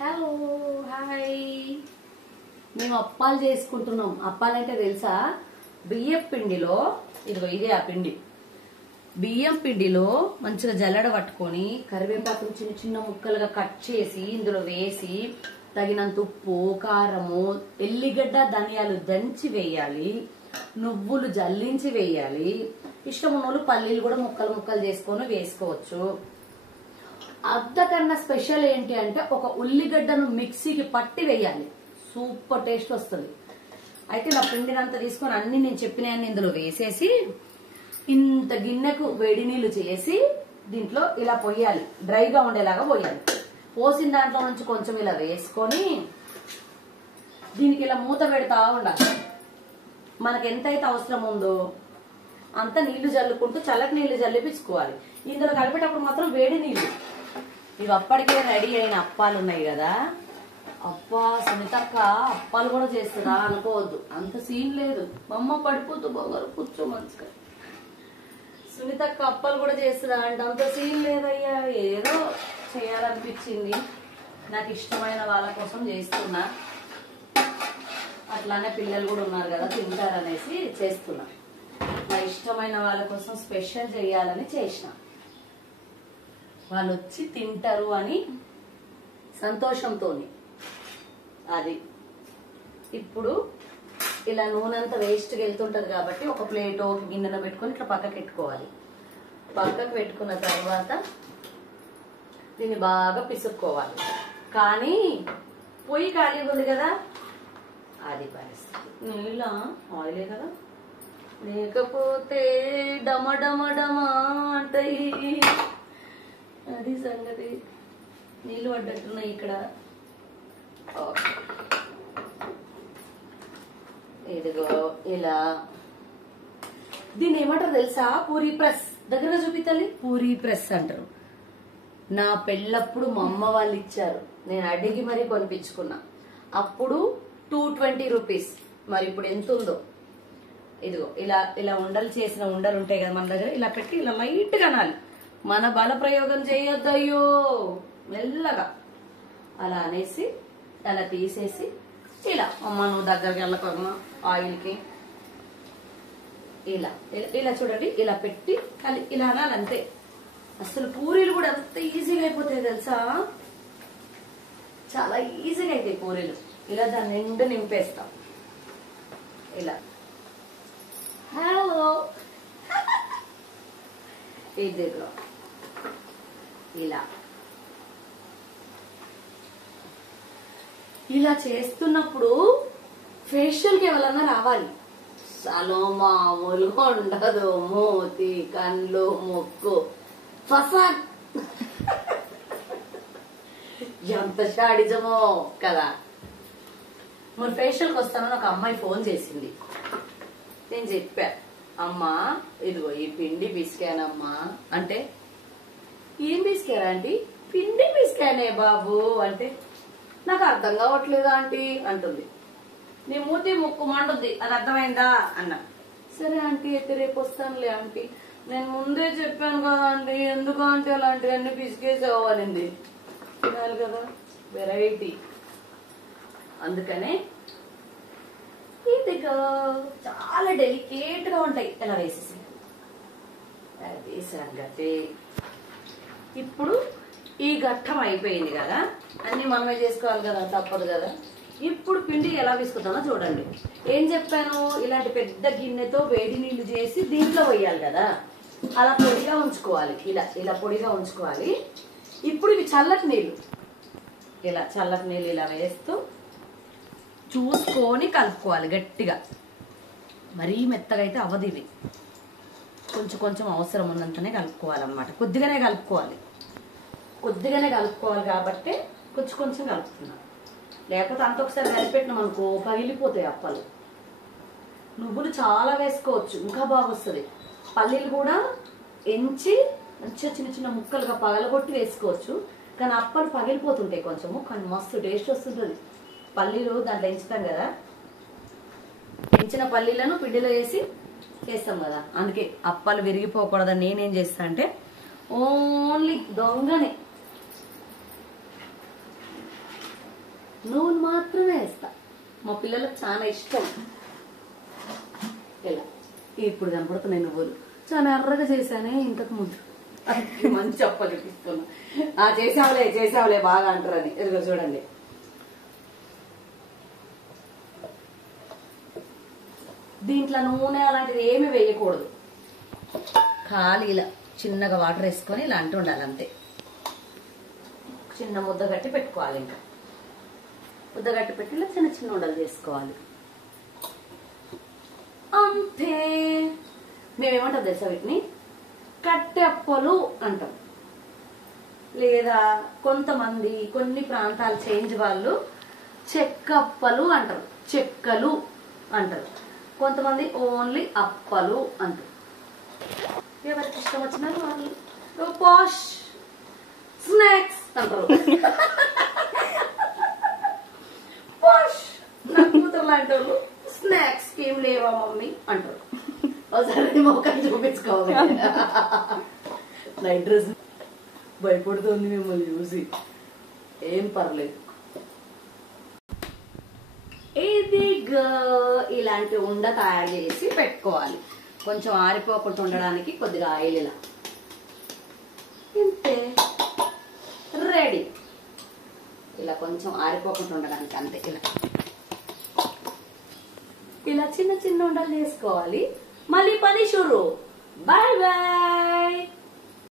Hello hi. మేము అప్పాలు చేసుకుంటున్నాం. అప్పాలంటే తెలుసా? బియ్యం పిండిలో ఇదిగో ఇదే ఆ పిండి. బియ్యం పిండిలో మంచిగా జల్లెడ పట్టుకొని కరివేపాకు చిన్న చిన్న ముక్కలుగా కట్ చేసి ఇందులో వేసి తగినంత ఉప్పు, కారము, ఎల్లిగడ్డ, ధనియాలు దంచి వేయాలి, నువ్వులు జల్లించి వేయాలి. ఇష్టం ఉన్నోళ్ళు పల్లీలు కూడా ముక్కలు ముక్కలు చేసుకొని వేసుకోవచ్చు. అంతకన్నా స్పెషల్ ఏంటి అంటే ఒక ఉల్లిగడ్డను మిక్సీకి పట్టి వేయాలి. సూపర్ టేస్ట్ వస్తుంది. అయితే నా పిండినంతా తీసుకొని అన్ని నేను చెప్పినవన్నీ ఇందులో వేసేసి ఇంత గిన్నెకు వేడి నీళ్లు చేసి దీంట్లో ఇలా పోయాలి. డ్రైగా ఉండేలాగా పోయాలి. పోసిన దాంట్లో నుంచి కొంచెం ఇలా వేసుకొని దీనికి ఇలా మూత పెడతా ఉండాలి. మనకు ఎంతైతే అవసరం ఉందో అంత నీళ్లు జల్లుకుంటూ చల్లటి నీళ్లు జల్లిపించుకోవాలి. ఇందులో కలిపేటప్పుడు మాత్రం వేడి నీళ్లు. ఇవి అప్పటికే రెడీ అయిన అప్పాలు ఉన్నాయి కదా. అప్పా సునీతక్క అప్పాలు కూడా చేస్తుందా అనుకోవద్దు, అంత సీన్ లేదు. మా అమ్మ పడిపోతూ బాగారు కూర్చో మంచిగా. సునీతక్క అప్పాలు కూడా చేస్తుందా అంటే అంత సీన్ లేదయ్యా, ఏదో చేయాలనిపించింది. నాకు ఇష్టమైన వాళ్ళ కోసం చేస్తున్నా. అట్లానే పిల్లలు కూడా ఉన్నారు కదా తింటారనేసి చేస్తున్నా. నా ఇష్టమైన వాళ్ళ కోసం స్పెషల్ చేయాలని చేసిన. వాళ్ళు వచ్చి తింటారు అని సంతోషంతో. అది ఇప్పుడు ఇలా నూనె అంతా వేస్ట్గా వెళ్తుంటది కాబట్టి ఒక ప్లేట్ ఒక గిన్నెలో పెట్టుకొని ఇట్లా పక్కకు పెట్టుకోవాలి. పక్కకు పెట్టుకున్న తర్వాత దీన్ని బాగా పిసుక్కోవాలి. కానీ పొయ్యి ఖాళీగా ఉంది కదా, అది పరిస్థితి. నీళ్ళ ఆయిలే కదా, లేకపోతే డమ డమ డమ అంటాయి. అది సంగతి. నీళ్ళు పడ్డట్టున్నాయి ఇక్కడ. ఇదిగో ఇలా. దీన్ని ఏమంటారు తెలుసా? పూరీ ప్రెస్. దగ్గరగా చూపితల్లి. పూరీ ప్రెస్ అంటారు. నా పెళ్ళప్పుడు మా అమ్మ వాళ్ళు ఇచ్చారు. నేను అడిగి మరీ కొనిపించుకున్నా. అప్పుడు 220 రూపీస్. మరి ఇప్పుడు ఎంత ఉందో. ఇదిగో ఇలా ఇలా ఉండలు చేసిన ఉండలు ఉంటాయి కదా మన దగ్గర. ఇలా పెట్టి ఇలా లైట్ గా అనాలి. మన బల ప్రయోగం చేయొద్దయ్యో, మెల్లగా అలా అనేసి అలా తీసేసి ఇలా అమ్మ నువ్వు దగ్గరికి వెళ్ళకమ్మా ఆయిల్కి. ఇలా ఇలా చూడండి, ఇలా పెట్టి ఇలా అనాలి అంతే. అసలు పూరీలు కూడా అంత ఈజీగా అయిపోతాయి తెలుసా? చాలా ఈజీగా అవుతాయి పూరీలు. ఇలా దాన్ని నిండు నింపేస్తాం. ఇలా హలో ఇదిగో ఇలా ఇలా చేస్తున్నప్పుడు ఫేషియల్ కి ఎవరన్నా రావాలి. అసలు మామూలుగా ఉండదు. మూతి, కళ్ళు, ముక్కు ఫసాక్. ఎంత షాడిజమో కదా. మరి ఫేషియల్కి వస్తానని ఒక అమ్మాయి ఫోన్ చేసింది. నేను చెప్పా, అమ్మా ఇదిగో ఈ పిండి పిసికానమ్మా అంటే, ఏం పిసికారా ఆంటీ? పిండి పిసికానే బాబు అంటే, నాకు అర్థం కావట్లేదు ఆంటీ అంటుంది. నీ మూతి ముక్కు మండుద్ది, అది అర్థమైందా అన్నా. సరే ఆంటీ అయితే రేపు వస్తానులే ఆంటీ. నేను ముందే చెప్పాను కదా ఆంటీ, ఎందుకు ఆంటీ అలాంటివన్నీ పిసికేసేవాలింది. తినాలి కదా, వెరైటీ. అందుకనే ఇదిగో చాలా డెలికేట్ గా ఉంటాయి. ఇలా వేసేసి అది సంగతి. ఇప్పుడు ఈ ఘట్టం అయిపోయింది కదా, అన్ని మనమే చేసుకోవాలి కదా, తప్పదు కదా. ఇప్పుడు పిండి ఎలా వేసుకుంటామో చూడండి. ఏం చెప్పాను? ఇలాంటి పెద్ద గిన్నెతో వేడి నీళ్లు చేసి దీంట్లో వేయాలి కదా, అలా పొడిగా ఉంచుకోవాలి. ఇలా ఇలా పొడిగా ఉంచుకోవాలి. ఇప్పుడు ఇవి చల్లటి నీళ్లు. ఇలా చల్లటి నీళ్ళు ఇలా వేస్తూ చూసుకొని కలుపుకోవాలి గట్టిగా. మరీ మెత్తగా అయితే అవ్వదు. ఇవి కొంచెం కొంచెం అవసరం ఉన్నంతనే కలుపుకోవాలన్నమాట. కొద్దిగానే కలుపుకోవాలి. కొద్దిగానే కలుపుకోవాలి కాబట్టి కొంచెం కొంచెం కలుపుతున్నాను. లేకపోతే అంత ఒకసారి కలిపెట్టినాం అనుకో పగిలిపోతాయి అప్పాలు. నువ్వులు చాలా వేసుకోవచ్చు, ఇంకా బాగా వస్తుంది. పల్లీలు కూడా ఎంచి మంచిగా చిన్న చిన్న ముక్కలుగా పగలగొట్టి వేసుకోవచ్చు. కానీ అప్పాలు పగిలిపోతుంటాయి కొంచెము, కానీ మస్తు టేస్ట్ వస్తుంటుంది. పల్లీలు దాంట్లో ఎంచుతాం కదా, ఎంచిన పల్లీలను పిండిలో వేసి చేస్తాం కదా, అందుకే అప్పాలు విరిగిపోకూడదని నేనేం చేస్తా అంటే ఓన్లీ దొంగనే నువ్వులు మాత్రమే వేస్తా. మా పిల్లలకు చాలా ఇష్టం. ఇలా ఇప్పుడు కనపడుతున్నాయి నువ్వులు. చాలా ఎర్రగా చేశానే ఇంతకు ముందు. మంచి అప్పలు చూపిస్తున్నా. చేసావులే బాగా అంటారని. ఎదుగు చూడండి. దీంట్లో నూనె అలాంటిది ఏమి వేయకూడదు. ఖాళీ ఇలా చిన్నగా వాటర్ వేసుకొని ఇలా అంటూ ఉండాలి అంతే. చిన్న ముద్ద కట్టి పెట్టుకోవాలి. ఇంకా ముద్ద కట్టి పెట్టి ఇలా చిన్న చిన్న ఉండలు చేసుకోవాలి అంతే. మేమేమంటాం తెలుసా వీటిని? కట్టెప్పలు అంటాం. లేదా కొంతమంది కొన్ని ప్రాంతాలు చేంజ్ వాళ్ళు చెక్కప్పలు అంటారు, చెక్కలు అంటారు. కొంతమంది ఓన్లీ అప్పలు అంటారు. ఎవరికి ఇష్టం వచ్చిన వాళ్ళు పాష్ స్నాక్స్ అంటారు. పాష్ నా కూతురు లాంటి వాళ్ళు స్నాక్స్ ఏం లేవా మమ్మీ అంటారు. ఒకసారి మొక్కలు చూపించుకోవాలి. నైట్ డ్రెస్ భయపడుతుంది మిమ్మల్ని చూసి. ఏం పర్లేదు. ఇదిగా ఇలాంటి ఉండ తయారు చేసి పెట్టుకోవాలి. కొంచెం ఆరిపోకుండా ఉండడానికి కొద్దిగా ఆయిల్ ఇలా. ఇంతే, రెడీ. ఇలా కొంచెం ఆరిపోకుండా ఉండడానికి అంతే. ఇలా చిన్న చిన్న ఉండలు చేసుకోవాలి. మళ్ళీ పని షురు. Bye bye.